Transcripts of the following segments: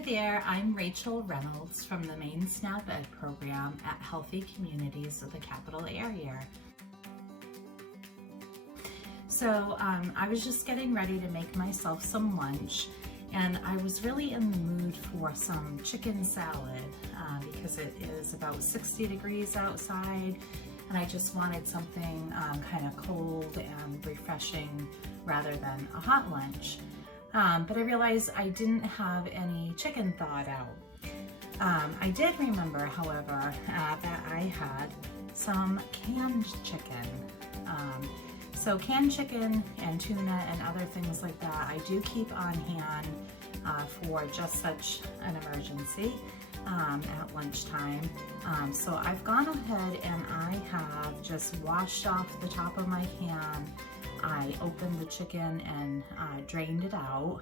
Hi there, I'm Rachael Reynolds from the Maine SNAP Ed program at Healthy Communities of the Capital Area. So I was just getting ready to make myself some lunch, and I was really in the mood for some chicken salad because it is about 60 degrees outside, and I just wanted something kind of cold and refreshing rather than a hot lunch. But I realized I didn't have any chicken thawed out. I did remember, however, that I had some canned chicken. So canned chicken and tuna and other things like that I do keep on hand for just such an emergency at lunchtime. So I've gone ahead and I have just washed off the top of my can. I opened the chicken and drained it out.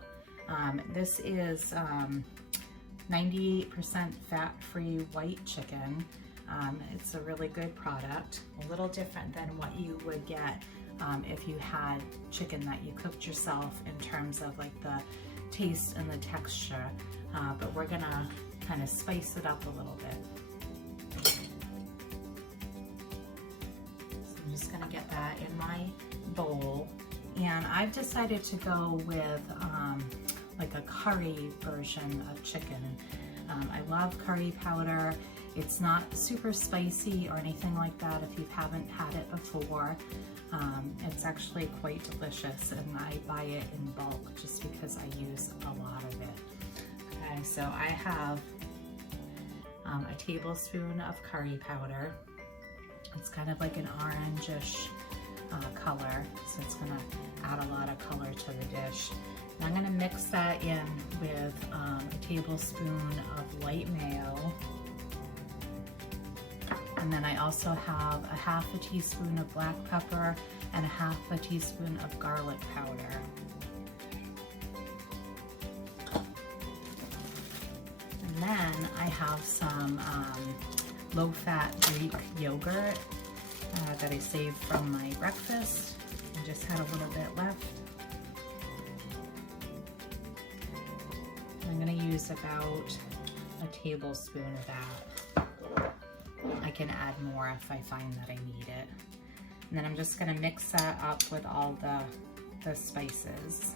This is 98% fat-free white chicken. It's a really good product, a little different than what you would get if you had chicken that you cooked yourself in terms of like the taste and the texture, but we're gonna kind of spice it up a little bit. So I'm just gonna get that in my bowl, and I've decided to go with like a curry version of chicken. I love curry powder. It's not super spicy or anything like that if you haven't had it before. It's actually quite delicious, and I buy it in bulk just because I use a lot of it. Okay, so I have a tablespoon of curry powder. It's kind of like an orangish color, so it's gonna add a lot of color to the dish. And I'm gonna mix that in with a tablespoon of white mayo. And then I also have a half a teaspoon of black pepper and a half a teaspoon of garlic powder. And then I have some low-fat Greek yogurt that I saved from my breakfast. I just had a little bit left. I'm gonna use about a tablespoon of that. I can add more if I find that I need it. And then I'm just gonna mix that up with all the spices.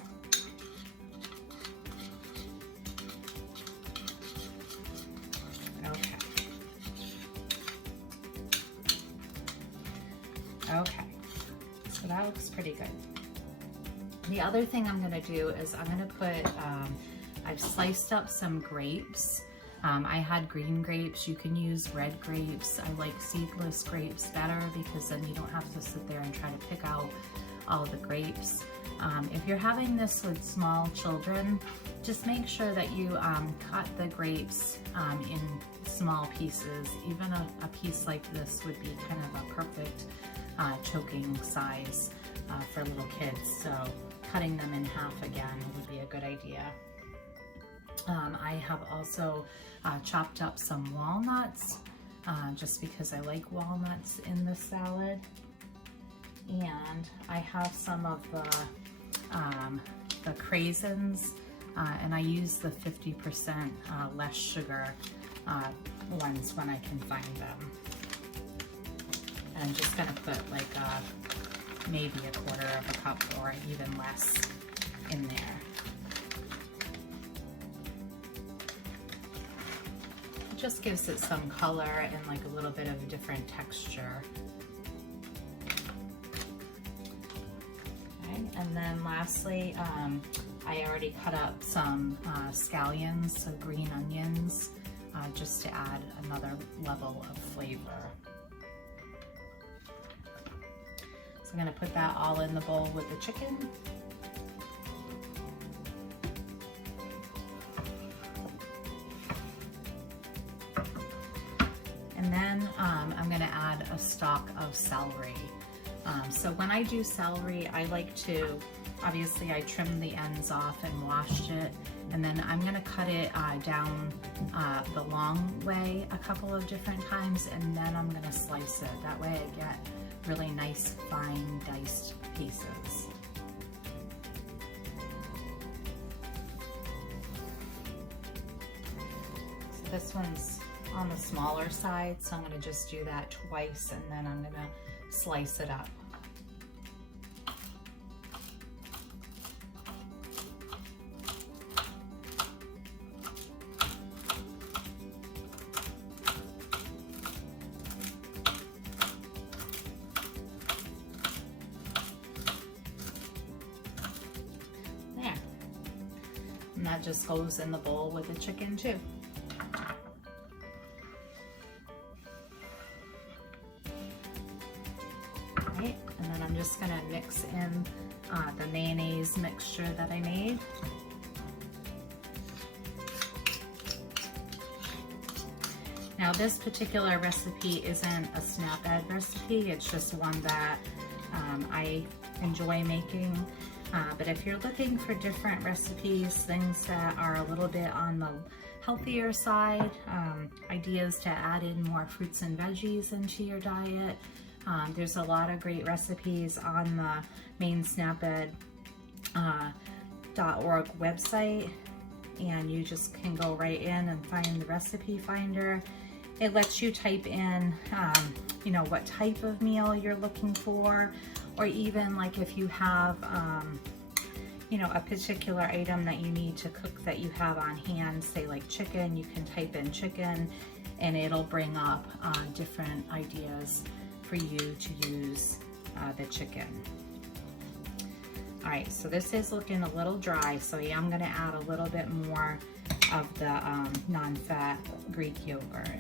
Okay. Okay, so that looks pretty good. The other thing I'm gonna do is I'm gonna put, I've sliced up some grapes. I had green grapes. You can use red grapes. I like seedless grapes better because then you don't have to sit there and try to pick out all the grapes. If you're having this with small children, just make sure that you cut the grapes in small pieces. Even a piece like this would be kind of a perfect choking size for little kids. So cutting them in half again would be a good idea. I have also chopped up some walnuts just because I like walnuts in the salad. And I have some of the craisins, and I use the 50% less sugar ones when I can find them. And I'm just gonna put like maybe a quarter of a cup or even less in there. It just gives it some color and like a little bit of a different texture. Okay, and then lastly, I already cut up some scallions, so green onions, just to add another level of flavor. So I'm gonna put that all in the bowl with the chicken. And then I'm gonna add a stalk of celery. So when I do celery, I like to, obviously I trimmed the ends off and washed it, and then I'm gonna cut it down the long way a couple of different times, and then I'm gonna slice it. That way I get really nice fine diced pieces. This one's on the smaller side, so I'm gonna just do that twice and then I'm gonna slice it up. There. And that just goes in the bowl with the chicken too. Right, and then I'm just gonna mix in the mayonnaise mixture that I made. Now this particular recipe isn't a snap Ed recipe, it's just one that I enjoy making. But if you're looking for different recipes, things that are a little bit on the healthier side, ideas to add in more fruits and veggies into your diet, there's a lot of great recipes on the main snaped.org website, and you just can go right in and find the recipe finder. It lets you type in, you know, what type of meal you're looking for, or even like if you have, you know, a particular item that you need to cook that you have on hand, say like chicken, you can type in chicken and it'll bring up different ideas for you to use the chicken. All right, so this is looking a little dry, so yeah, I'm gonna add a little bit more of the non-fat Greek yogurt.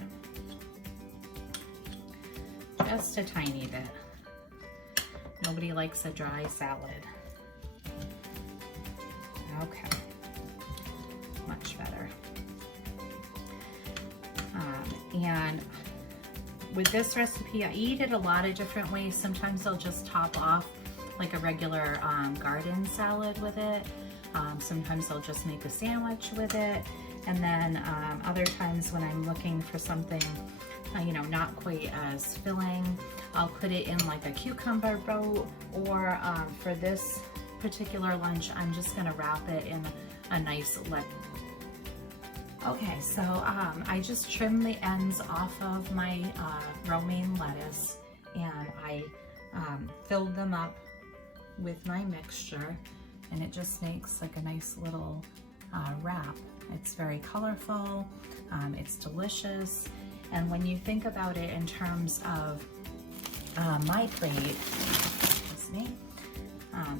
Just a tiny bit. Nobody likes a dry salad. Okay, much better. And with this recipe, I eat it a lot of different ways. Sometimes I'll just top off like a regular garden salad with it. Sometimes I'll just make a sandwich with it. And then other times when I'm looking for something, you know, not quite as filling, I'll put it in like a cucumber boat, or for this particular lunch, I'm just gonna wrap it in a nice Okay, so I just trimmed the ends off of my romaine lettuce, and I filled them up with my mixture, and it just makes like a nice little wrap. It's very colorful, it's delicious, and when you think about it in terms of my plate, excuse me,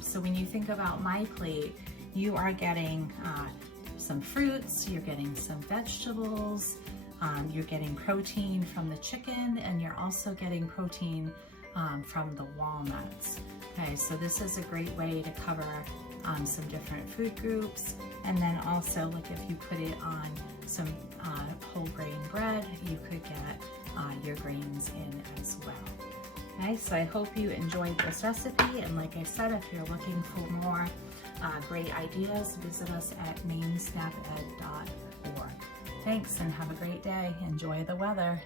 so when you think about my plate, you are getting some fruits, you're getting some vegetables, you're getting protein from the chicken, and you're also getting protein from the walnuts. Okay, so this is a great way to cover some different food groups. And then also, like if you put it on some whole grain bread, you could get your grains in as well. Okay, so I hope you enjoyed this recipe, and like I said, if you're looking for more great ideas, visit us at mainsnaped.org. Thanks, and have a great day. Enjoy the weather.